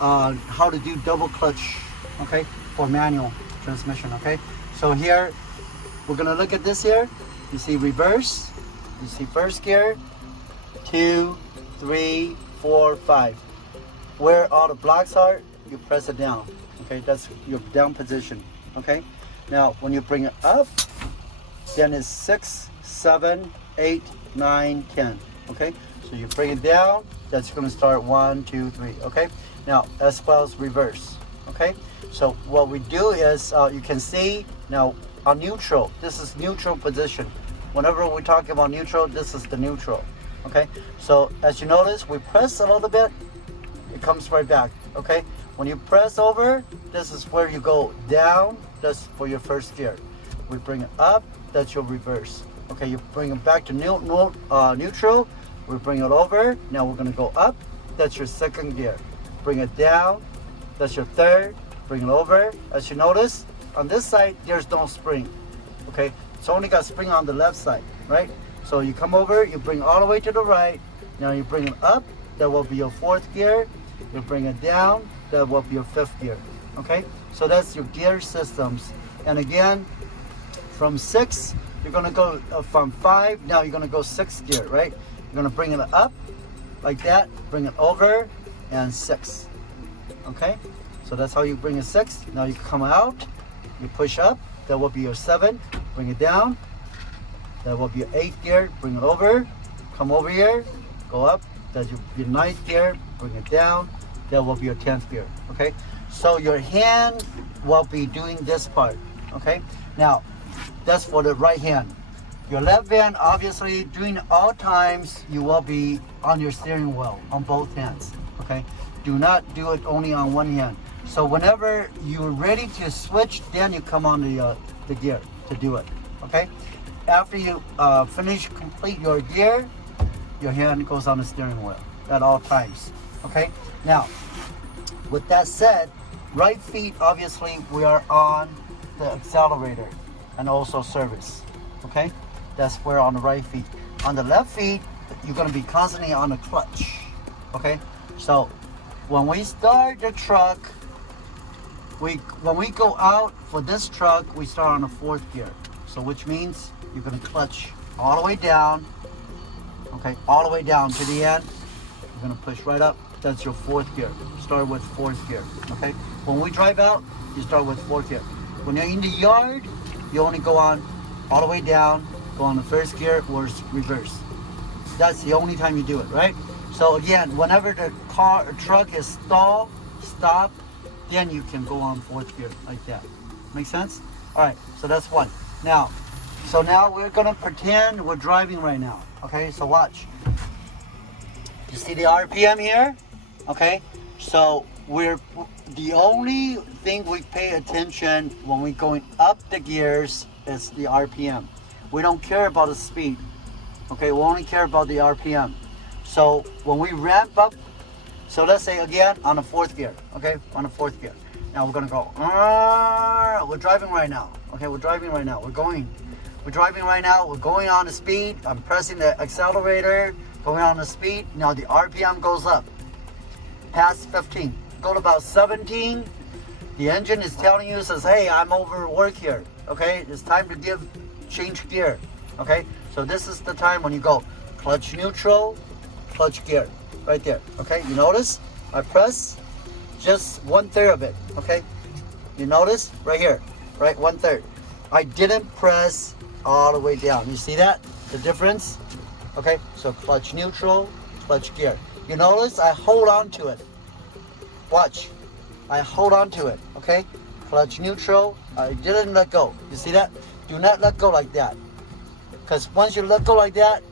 how to do double clutch, okay, for manual transmission, okay? So here, we're gonna look at this here. You see reverse, you see first gear, 2, 3, 4, 5. Where all the blocks are, you press it down, okay? That's your down position, okay? Now, when you bring it up, then it's 6, 7, 8, 9, 10, okay? So you bring it down, that's gonna start 1, 2, 3, okay? Now, as well as reverse, okay? So what we do is, you can see now on neutral, this is neutral position. Whenever we talk about neutral, this is the neutral, okay? So as you notice, we press a little bit, it comes right back, okay? When you press over, this is where you go down, that's for your first gear. We bring it up, that's your reverse. Okay, you bring it back to neutral, we bring it over, now we're gonna go up, that's your second gear. Bring it down, that's your third, bring it over. As you notice, on this side, there's no spring, okay? It's only got spring on the left side, right? So you come over, you bring all the way to the right, now you bring it up, that will be your fourth gear. You bring it down, that will be your fifth gear, okay? So that's your gear systems. And again, from 6, you're gonna go from 5, now you're gonna go 6th gear, right? You're gonna bring it up like that, bring it over, and 6, okay? So that's how you bring a 6. Now you come out, you push up, that will be your 7, bring it down, that will be your 8th gear, bring it over, come over here, go up, that's your 9th gear, bring it down, that will be your 10th gear, okay? So your hand will be doing this part, okay? Now, that's for the right hand. Your left hand, obviously, during all times, you will be on your steering wheel on both hands, okay? Do not do it only on one hand. So whenever you're ready to switch, then you come on the gear to do it, okay? After you complete your gear, your hand goes on the steering wheel at all times, okay? Now, with that said, right feet, obviously, we are on the accelerator and also service, okay? That's where on the right feet. On the left feet, you're gonna be constantly on the clutch, okay? So when we start the truck, when we go out for this truck, we start on the 4th gear. So which means you're gonna clutch all the way down, okay? All the way down to the end. You're gonna push right up. That's your 4th gear. Start with 4th gear, okay? When we drive out, you start with 4th gear. When you're in the yard, you only go on all the way down, go on the 1st gear or reverse. That's the only time you do it, right? So again, whenever the car or truck is stop, then you can go on 4th gear like that. Make sense? All right, so that's one. Now we're gonna pretend we're driving right now, okay? So watch. You see the RPM here? Okay, so the only thing we pay attention when we're going up the gears is the RPM. We don't care about the speed, okay? We only care about the RPM. So when we ramp up, so let's say again on the 4th gear, okay? On the 4th gear. Now we're gonna go, we're driving right now, okay? We're driving right now, we're driving right now, we're going on the speed, I'm pressing the accelerator, going on the speed, now the RPM goes up, past 15, go to about 17, the engine is telling you, says, hey, I'm overworked here, okay? It's time to change gear, okay? So this is the time when you go clutch neutral, clutch gear, right there, okay? You notice, I press just 1/3 of it, okay? You notice, right here, right, 1/3. I didn't press all the way down, you see that, the difference? Okay, so clutch neutral, clutch gear. You notice I hold on to it. Watch, I hold on to it, okay? Clutch neutral, I didn't let go. You see that? Do not let go like that. Because once you let go like that,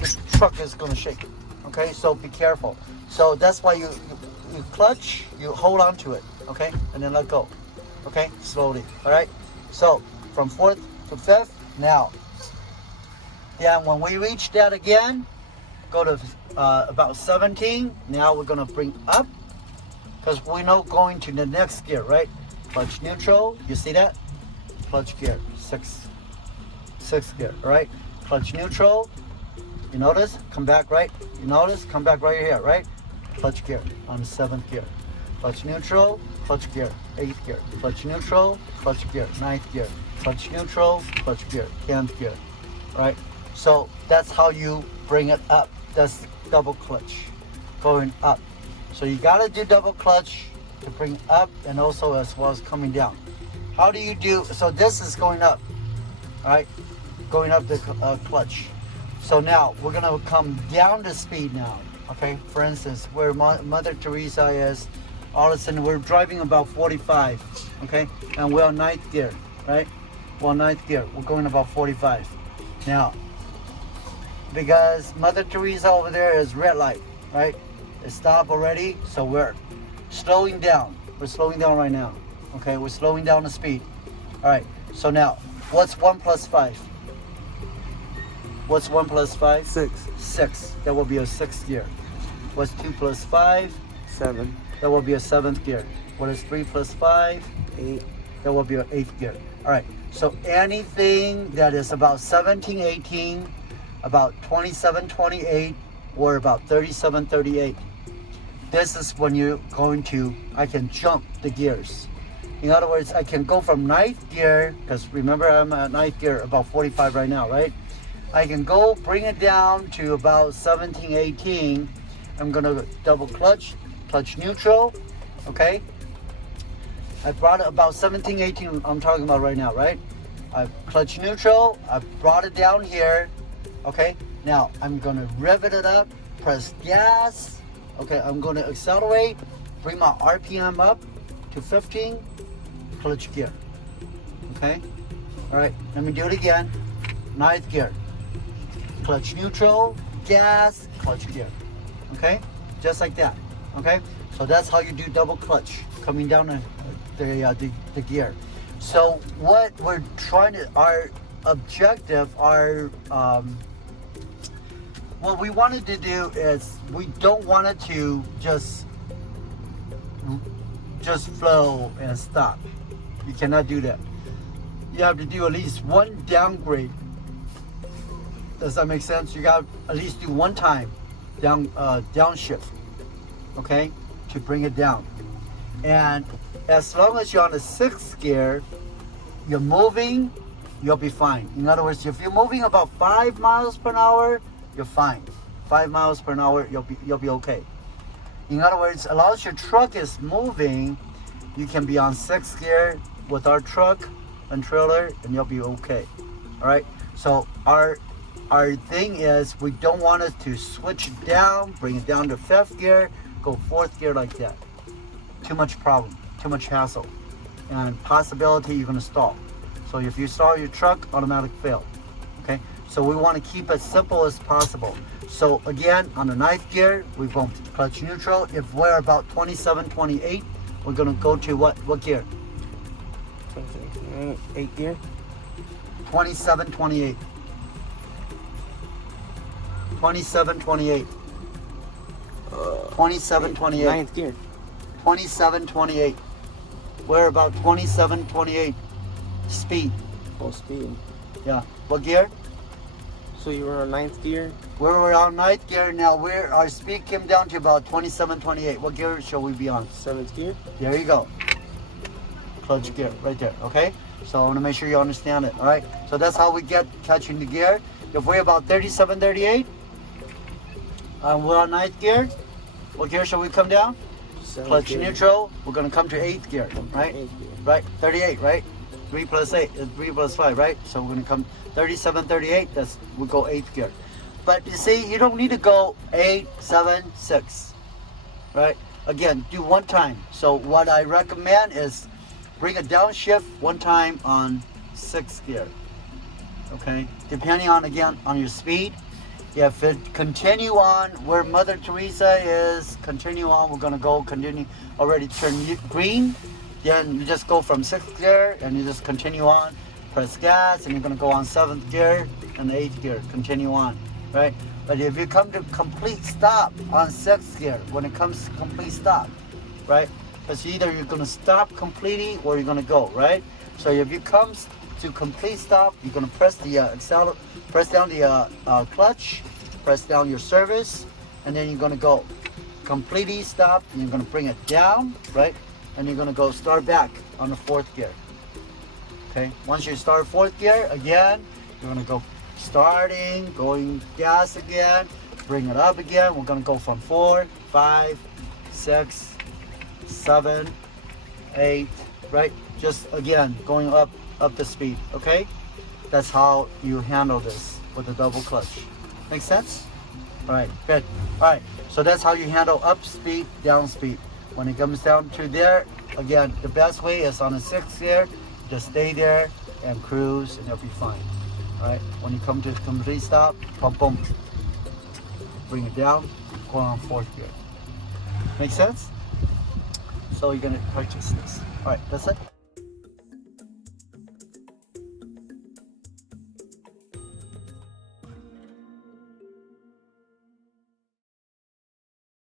the truck is gonna shake, okay? So be careful. So that's why you clutch, you hold on to it, okay? And then let go, okay? Slowly, all right? So from 4th to 5th, now. Then when we reach that again, go to about 17. Now we're gonna bring up, because we know going to the next gear, right? Clutch neutral, you see that? Clutch gear, 6th gear, right? Clutch neutral, you notice? Come back, right? You notice? Come back right here, right? Clutch gear on the 7th gear. clutch neutral, clutch gear, 8th gear, clutch neutral, clutch gear, 9th gear, clutch neutral, clutch gear, 10th gear, right? So that's how you bring it up. That's double clutch, going up. So you gotta do double clutch to bring up and also as well as coming down. How do you do, so this is going up, all right? Going up the clutch. So now we're gonna come down the speed now, okay? For instance, where Mother Teresa is, all of a sudden we're driving about 45, okay? And we're on 9th gear, right? We're on 9th gear, we're going about 45. Now, because Mother Teresa over there is red light, right? It stopped already, so we're slowing down. We're slowing down right now, okay? We're slowing down the speed. All right, so now, what's 1 plus 5? What's 1 plus 5? 6. 6. That will be a 6th gear. What's 2 plus 5? 7. That will be a 7th gear. What is 3 plus 5? 8. That will be an 8th gear. All right, so anything that is about 17, 18, about 27, 28, or about 37, 38. This is when you're going to, I can jump the gears. In other words, I can go from 9th gear, because remember I'm at 9th gear, about 45 right now, right? I can go bring it down to about 17, 18. I'm gonna double clutch, clutch neutral, okay? I brought it about 17, 18, I'm talking about right now, right? I clutch neutral, I brought it down here, okay? Now I'm gonna rivet it up, press gas, okay? I'm gonna accelerate, bring my RPM up to 15, clutch gear, okay? All right, let me do it again. 9th gear, clutch neutral, gas, clutch gear, okay? Just like that, okay? So that's how you do double clutch, coming down the gear. So what we're trying to, our objective, what we wanted to do is we don't want it to just flow and stop. You cannot do that. You have to do at least one downgrade. Does that make sense? You got to at least do one time downshift, okay, to bring it down. And as long as you're on the 6th gear, you're moving, you'll be fine. In other words, if you're moving about 5 miles per hour, you're fine. 5 miles per hour, you'll be okay. In other words, as long as your truck is moving, you can be on 6th gear with our truck and trailer, and you'll be okay. All right. So our thing is we don't want it to switch it down, bring it down to 5th gear, go 4th gear like that. Too much problem, too much hassle, and possibility you're gonna stall. So if you stall your truck, automatic fail. Okay. So we want to keep it simple as possible. So again, on the 9th gear, we go clutch neutral. If we're about 27, 28, we're gonna go to what gear? 8th gear. 27, 28. 27, 28. 27, 28. 9th gear. 27, 28. We're about 27, 28. Speed. Full speed. Yeah. What gear? So you were on 9th gear? We're on 9th gear now. Our speed came down to about 27, 28. What gear shall we be on? 7th gear. There you go. Clutch gear right there. Okay. So I want to make sure you understand it. All right. So that's how we get catching the gear. If we're about 37, 38, we're on 9th gear. What gear shall we come down? Clutch gear. neutral. We're gonna come to 8th gear, right? 8th gear. Right. 38, right? 3 plus 8 is 3 plus 5, right? So we're gonna come 37, 38. We'll go 8th gear. But you see, you don't need to go 8, 7, 6, right? Again, do one time. So what I recommend is bring a downshift one time on 6th gear. Okay, depending on again on your speed. If it continue on where Mother Teresa is, continue on. We're gonna go continue. Already turn green. Then you just go from 6th gear and you just continue on. Press gas and you're gonna go on 7th gear and 8th gear. Continue on, right? But if you come to complete stop on 6th gear, when it comes to complete stop, right? Because either you're gonna stop completely or you're gonna go, right? So if you come to complete stop, you're gonna press the press down the clutch, press down your service, and then you're gonna go. completely stop, and you're gonna bring it down, right? And you're gonna go start back on the 4th gear. Okay, once you start 4th gear, again, you're gonna go starting, going gas again, bring it up again. We're gonna go from 4, 5, 6, 7, 8, right? Just again, going up the speed, okay? That's how you handle this with a double clutch. Make sense? All right, good. All right, so that's how you handle up speed, down speed. When it comes down to there, again, the best way is on the 6th gear, just stay there and cruise and you'll be fine. All right, when you come to the complete stop, boom, boom, bring it down, go on 4th gear. Make sense? So you're gonna purchase this. All right, that's it.